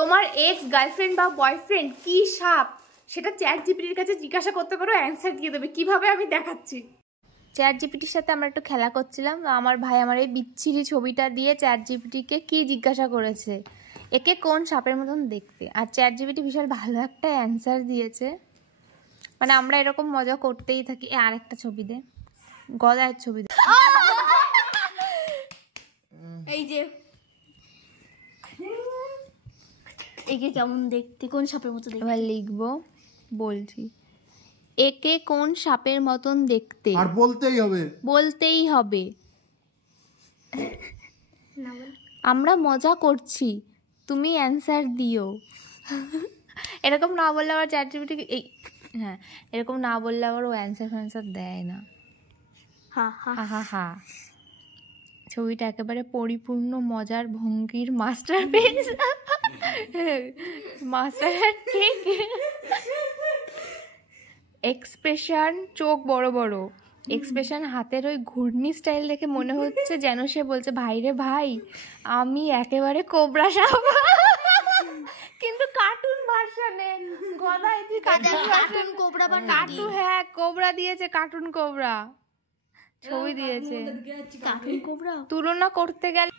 তোমার ex girlfriend বা boyfriend কি সাপ সেটা চ্যাট জিপিটির কাছে জিজ্ঞাসা করতে পারো, অ্যান্সার দিয়ে দেবে। কিভাবে আমি দেখাচ্ছি। চ্যাট জিপিটির সাথে আমরা একটু খেলা করছিলাম, আমার ভাই আমার এই বিচ্ছিরি ছবিটা দিয়ে চ্যাট জিপিটিকে কি জিজ্ঞাসা করেছে, একে কোন সাপের মতন দেখতে, আর চ্যাট জিপিটি বিশাল ভালো একটা অ্যান্সার দিয়েছে। মানে আমরা এরকম মজা করতেই থাকি। আর একটা ছবি দে, গদায়ের ছবি দে। এই যে একে কেমন দেখতে, কোন সাপের মতো দেখতে। এবার লিখবো, বলছি, একে কোন সাপের মতন দেখতে। আর বলতেই হবে আমরা মজা করছি, তুমি অ্যান্সার দিও। এরকম না বললে আবার চ্যাট জিপিটি এই হ্যাঁ এরকম না বললে আবার ও অ্যান্সার দেয় না। হা হা হা হা। ছবিটা একেবারে পরিপূর্ণ মজার ভঙ্গির মাস্টারপিস। ঠিক এক্সপ্রেশন, চোখ বড় বড় এক্সপ্রেশন, হাতের ওই ঘূর্ণি স্টাইল দেখে মনে হচ্ছে যেন সে বলছে ভাই রে ভাই আমি একেবারে কোবরা সাপ। কিন্তু কার্টুন ভার্সনে। গদাই তুই কার্টুন কোবরা বা কার্টুন, হ্যাঁ কোবরা দিয়েছে, কার্টুন কোবরা ছবি দিয়েছে। কার্টুন কোবরা তুলনা করতে গেলে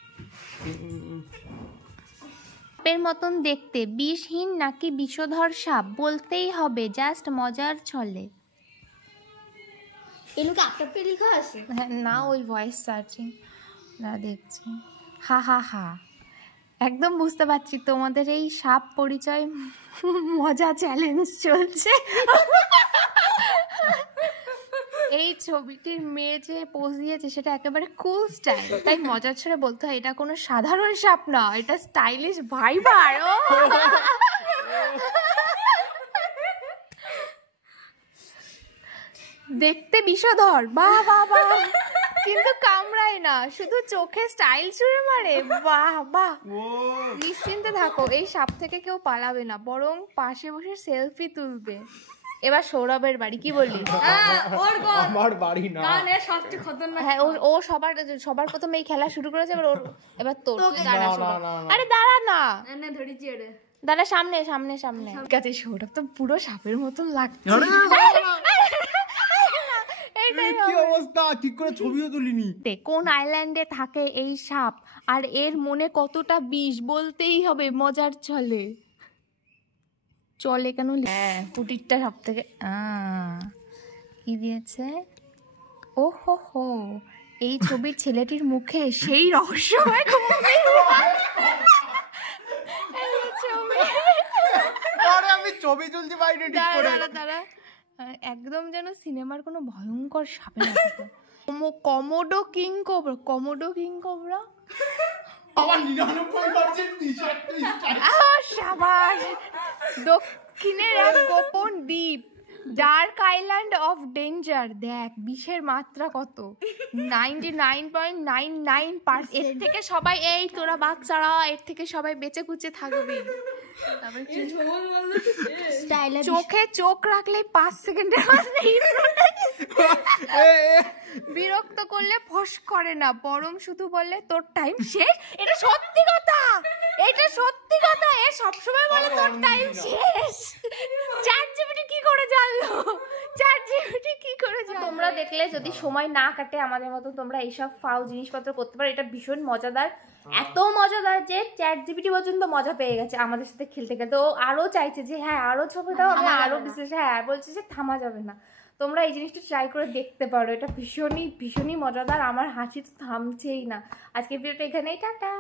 সাপের মতন দেখতে, বিষহীন নাকি বিষধর সাপ বলতেই হবে, জাস্ট মজার ছলে। এগুলো আপনাকে লেখা আছে না, ওই ভয়েস সার্চিং না দেখছি। হা হা হা। একদম বুঝতে পারছি তোমাদের এই সাপ পরিচয় মজা চ্যালেঞ্জ চলছে। এই ছবিটির মেয়ে যে পোজ দিয়েছে সেটা একেবারে কুল স্টাইল, তাই মজার ছড়ে বলতে হয় এটা কোনো সাধারণ সাপ না, এটা স্টাইলিশ ভাইবার। দেখতে বিষধর, বাহ বাহ বাহ, কিন্তু কামড়ায় না, শুধু চোখে স্টাইল ছুঁড়ে মারে। বাহ বাহ। নিশ্চিন্তে থাকো, এই সাপ থেকে কেউ পালাবে না, বরং পাশে বসে সেলফি তুলবে। এবার সৌরভের বাড়ি, কি বললি? আমার বাড়ি না, সবচেয়ে খতরনাক। হ্যাঁ ও সবার প্রথমে এই খেলা শুরু করেছে, এবার তোর। আরে দাঁড়া না, ধরেছি রে, দাঁড়া, সামনে সামনে সামনে। ঠিক আছে, সৌরভ তো পুরো সাপের মতন লাগছে। কি অবস্থা, ঠিক করে ছবিও তুলিনি। কোন আইল্যান্ডে থাকে এই সাপ আর এর মনে কতটা বিষ বলতেই হবে মজার ছলে। চলে কেন? হ্যাঁ পুটিরটা সব থেকে কি দিয়েছে। ও হো হো, এই ছবির ছেলেটির মুখে সেই রহস্যময় আমি ছবি তুলতে পারিনি ঠিক করে। দাঁড়া, একদম যেন সিনেমার কোনো ভয়ঙ্কর সাপের মতো। কমোডো কিং কোবরা, কমোডো কিং কোবরা। আমার 99% সাবাস। দক্ষিণের এক গোপন দ্বীপ, ডার্ক আইল্যান্ড অফ ডেঞ্জার। দেখ বিষের মাত্রা কত, 99.99%। এর থেকে সবাই, এই তোরা বাঘ ছাড়া, এর থেকে সবাই বেঁচে কুচে থাকবি। চোখে চোখ রাখলে 5 সেকেন্ডে বিরক্ত করলে ফস করে না, বরং শুধু বললে তোর টাইম শেষ। এটা সত্যি কথা, এটা সত্যি কথা, এ সবসময় বলে তোর টাইম শেষ। চ্যাট জিপিটি কি করে জানলো? চ্যাট জিপিটি কি করে জানলো? তোমরা দেখলে, যদি সময় না কাটে আমাদের মতো তোমরা এইসব ফাউ জিনিসপত্র করতে পারো। এটা ভীষণ মজাদার, এত মজাদার যে চ্যাট জিপিটি পর্যন্ত মজা পেয়ে গেছে আমাদের সাথে খেলতে খেলতে। ও আরো চাইছে যে হ্যাঁ আরো ছবি দাও, আমি আরো বিশেষ, হ্যাঁ বলছে যে থামা যাবে না। তোমরা এই জিনিসটা ট্রাই করে দেখতে পারো, এটা ভীষণই ভীষণই মজাদার। আমার হাসি তো থামছেই না। আজকের ভিডিওটা এখানেই, টাটা।